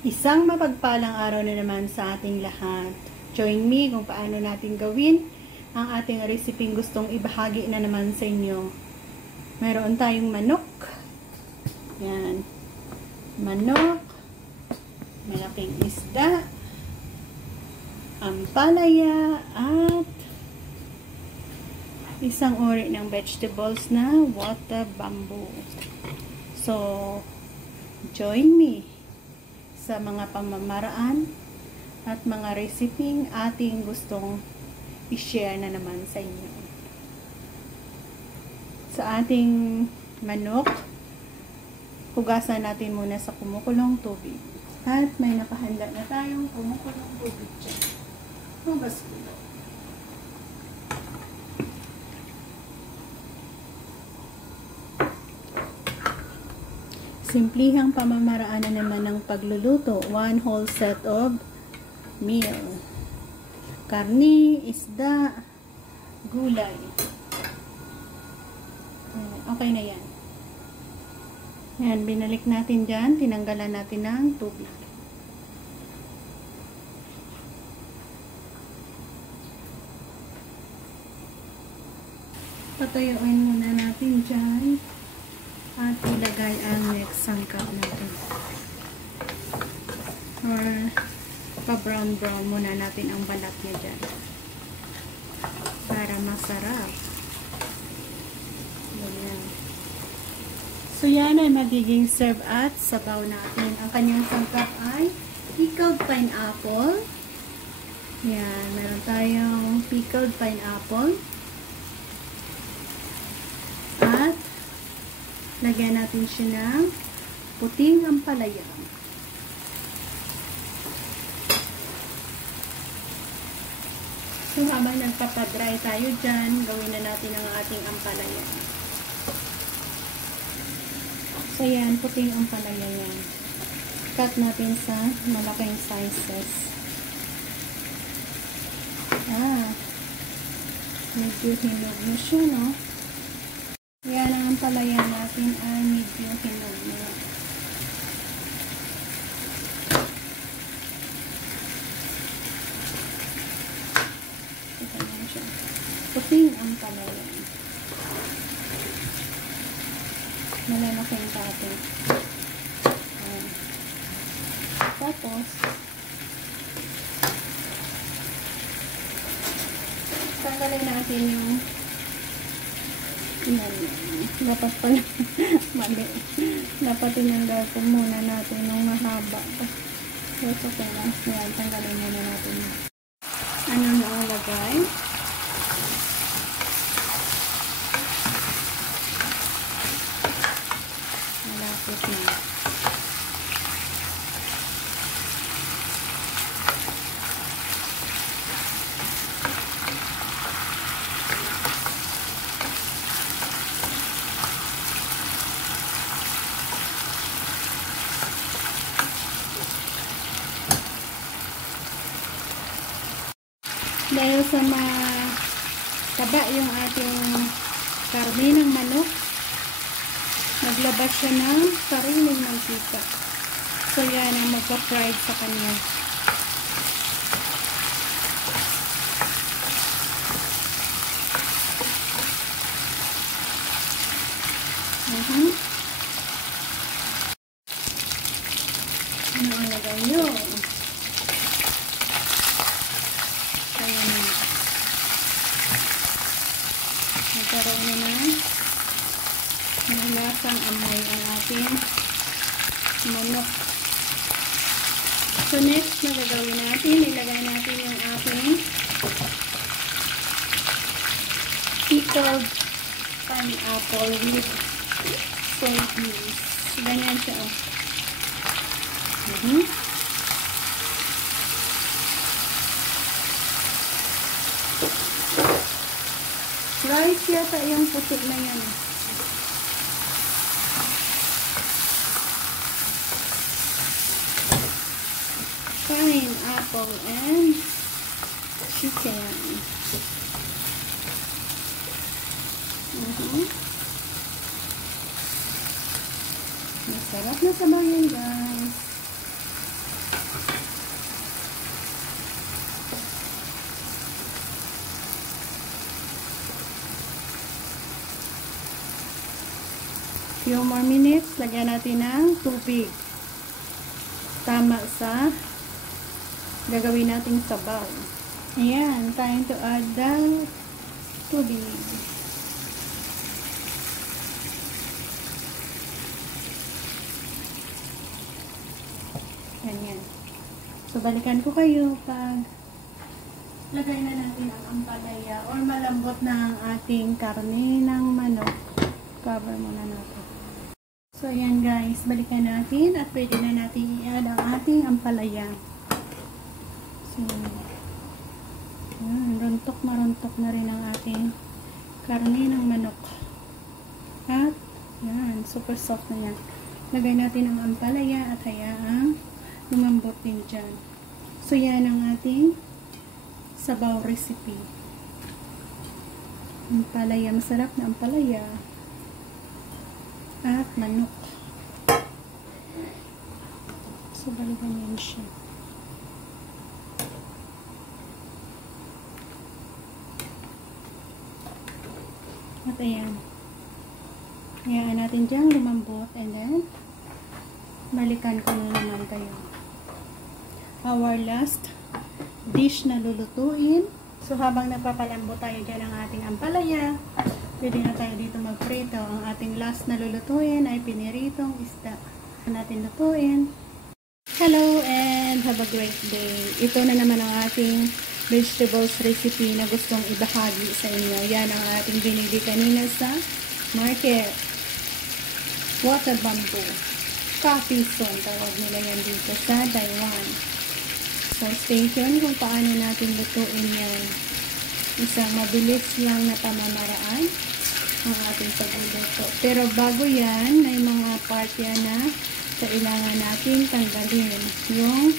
Isang mapagpalang araw na naman sa ating lahat. Join me kung paano natin gawin ang ating reseping gustong ibahagi na naman sa inyo. Meron tayong manok. Yan. Manok. Malaking isda. Ampalaya. At isang uri ng vegetables na water bamboo. So, join me sa mga pamamaraan at mga reseping ating gustong i-share na naman sa inyo. Sa ating manok, hugasan natin muna sa kumukulong tubig. At may nakahanda na tayong kumukulong tubig dyan. Hugas ko. Simplihang pamamaraan na naman ng pagluluto. 1 whole set of meal. Karni, isda, gulay. Okay na yan. Yan, binalik natin dyan. Tinanggalan natin ng tubig. Patuyuin muna natin dyan. At ilagay ang next sangkap natin. Or pa-brown-brown muna natin ang balat niya dyan. Para masarap. Ganyan. So yan ay magiging serve at sabaw natin. Ang kanyang sangkap ay pickled pineapple. Yan. Meron tayong pickled pineapple. At lagyan natin siya ng puting ampalaya. So, habang nagpapadry tayo dyan, gawin na natin ang ating ampalaya. So, yan, puting ampalaya yan. Cut natin sa malaking sizes. Medyo hinog na siya, no? Yan, ang ampalaya natin ay medyo hinog na. Ito na siya. Puting ampalaya. Malalaking tato. Tapos, tanggalin natin yung dapat pala mali. Dapat tinanggal ko muna natin yung mahaba. So, okay lang. Yan, tanggalin muna natin. Ano na ang lagay? Malapit na. Dahil sa mataba yung ating karne ng manok, naglabas siya ng sariling mantika. So yan ang magpa-fried sa kanya. Ano ang lagay nyo? Nagkaroon na ng lasang amoy ang ating manok. So next na gagawin natin, ilagay natin yung ating pickled pineapple with soybeans. Ganyan siya, oh. Rice yata yung puti na yan. Pineapple and chicken. Masarap na sabaw yan, guys. Few more minutes, lagyan natin ng tubig. Tama sa gagawin nating sabaw. Ayan, time to add the tubig. Ganyan. So, balikan ko kayo pag lagay na natin ang ampalaya or malambot na ang ating karne ng manok. Cover muna natin. So, ayan guys, balikan natin at pwede na natin i-add ang ating ampalaya. So, ayan, runtok na rin ang ating karne ng manok. At, ayan, super soft na yan. Lagay natin ang ampalaya at hayaang lumambot din dyan. So, yan ang ating sabaw recipe. Ampalaya, masarap na ampalaya. At manok. So, balikan yan siya. At ayan. Hayaan natin dyan lumambot and then balikan ko na naman kayo. Our last dish na lulutuin. So, habang napapalambot tayo dyan ang ating ampalaya, pwede na tayo dito magprito. Ang ating last na lulutuin ay piniritong isda. Natin lutuin. Hello and have a great day. Ito na naman ang ating vegetables recipe na gustong ibahagi sa inyo. Yan ang ating binili kanina sa market. Water bamboo. Coffee son, tawag nila yan dito sa Taiwan. So, stay tuned kung paano natin lutuin yan. Isang mabilis lang na pamamaraan ang ating pagluluto. Pero bago yan, may mga part yan na kailangan natin tanggalin. Yung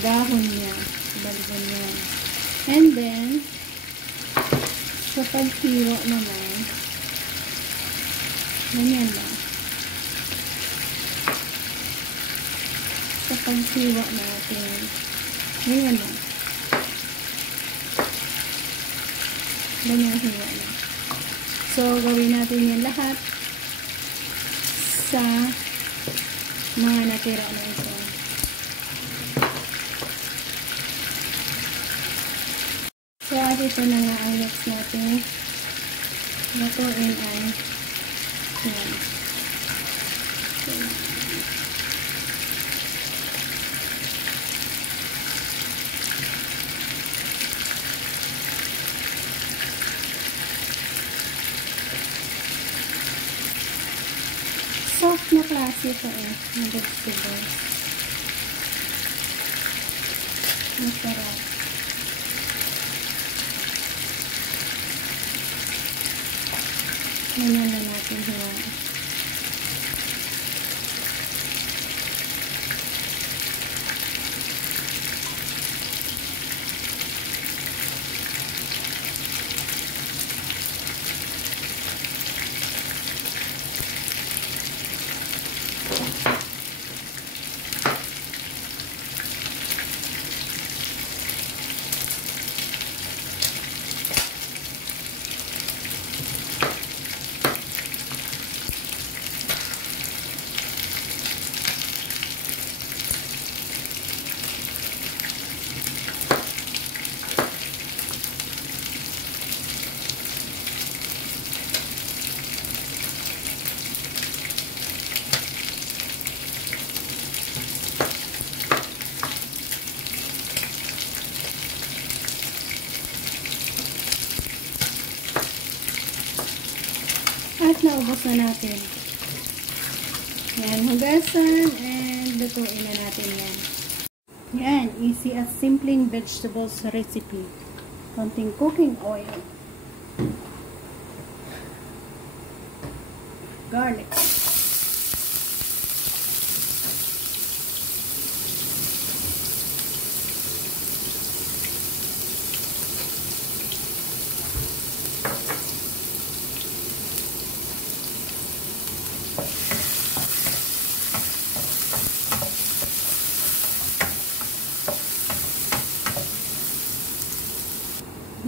dahon niya. Balikan yan. And then, sa paghiwa naman, ganyan lang. Sa paghiwa natin, ganyan lang. Ganyan hiwa na. So, gawin natin yan lahat sa mga natira na ito. So, at ito na nga ang next natin lutuin ay yan. So, soft na klase ito ng vegetables. Masarap. Ganyan na natin hiwa. At naubos na natin. Yan, hugasan and lutuin na natin yan. Yan, easy as simpleng vegetables recipe. Konting cooking oil. Garlic.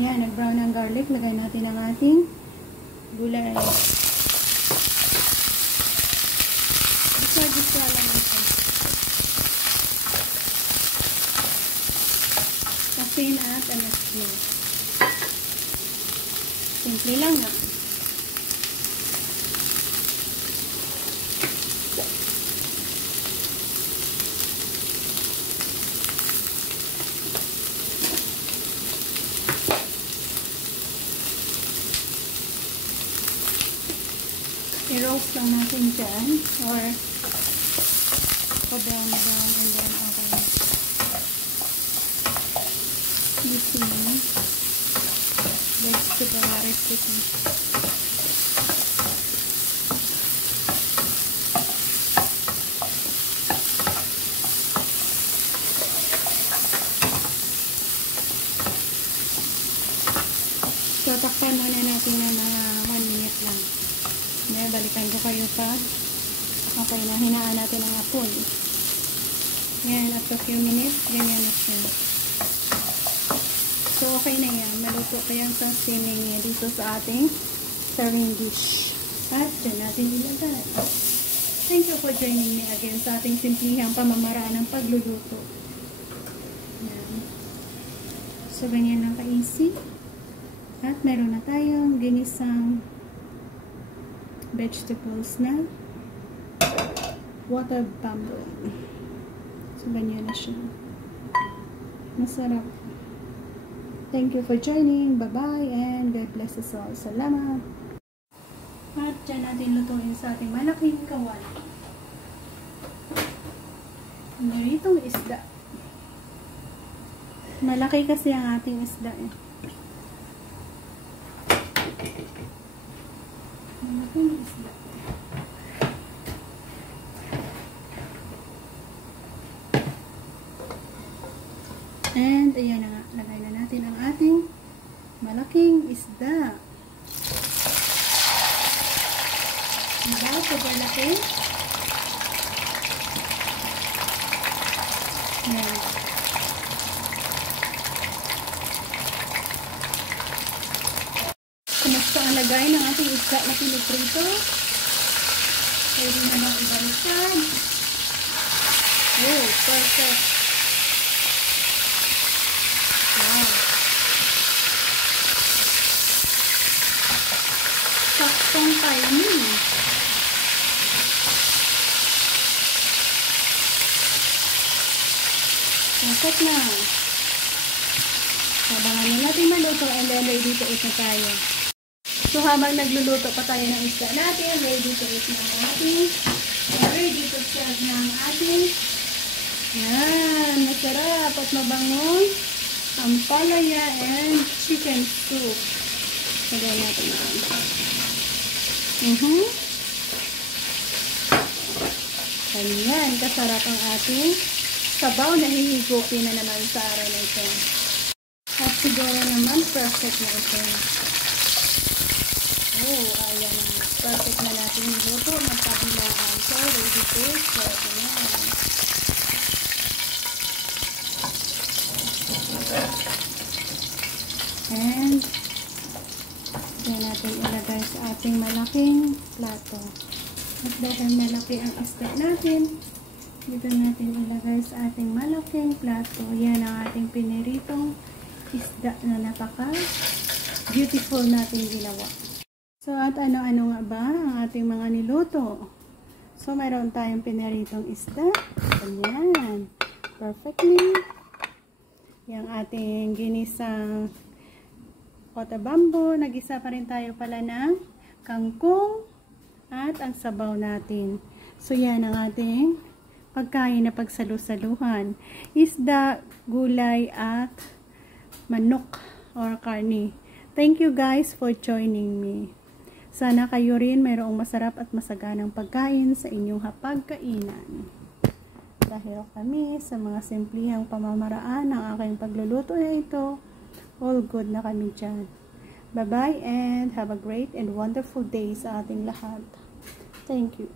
Yan, nag-brown ang garlic. Lagay natin ang ating gulay. asin at asin. Simple lang nga. I-roast lang natin dyan or pa-brown and then okay. Using vegetable recipe. So, takpan muna natin na mga 1 minute lang. Balikan ko kayo pag okay na, hinaan natin ang apoy. Yan, after few minutes, ganyan na siya. So, okay na yan. Maluto pa yan sa steaming niya dito sa ating serving dish. At dyan natin ilagay. Thank you for joining me again sa ating simplihang pamamaraan ng pagluluto. Yan. So, ganyan lang ka-easy. At meron na tayong ginisang vegetables na water bamboo. So, ganyan na siya. Masarap. Thank you for joining. Bye-bye and God bless us all. Salamat. At dyan natin lutuin sa ating malaking kawan. Naritong isda. Malaki kasi ang ating isda eh. Malaking isda. And ayan na nga, lagay na natin ang ating malaking isda. Diba? Super laki. Ayan. Kumusta ang lagay ng ating isda na piniprito? Pwede naman ibalikan. Oh, perfect. Wow. Saktong timing. Perfect na. Sabangan na natin maluto and then ready to eat na tayo. So habang nagluluto pa tayo ng isda natin, ready to eat na natin. Ready to serve na ang ating. Yan, masarap at mabangong ampalaya and chicken soup. Lagyan natin na. Ganyan, kasarap ang ating sabaw na hihigupin na naman sa araw na ito. At siguro naman, perfect na ito. Oh, ayan na. Perfect na natin yung luto. Magkabilaan. So, ready to serve na. And yan natin ilagay sa ating malaking plato. At dahil malaki ang isda natin, dito natin ilagay sa ating malaking plato. Yan ang ating piniritong isda na napaka beautiful natin ginawa. So at ano-ano nga ba ang ating mga niluto? So mayroon tayong piniritong isda. Ayan. Perfectly. Yung ating ginisang water bamboo. Nag-isa pa rin tayo pala ng kangkong at ang sabaw natin. So yan ang ating pagkain na pagsalu-saluhan. Isda, gulay at manok or karni. Thank you guys for joining me. Sana kayo rin mayroong masarap at masaganang pagkain sa inyong hapagkainan. Dahil kami sa mga simplihang pamamaraan ng aking pagluluto na ito, all good na kami dyan. Bye-bye and have a great and wonderful day sa ating lahat. Thank you.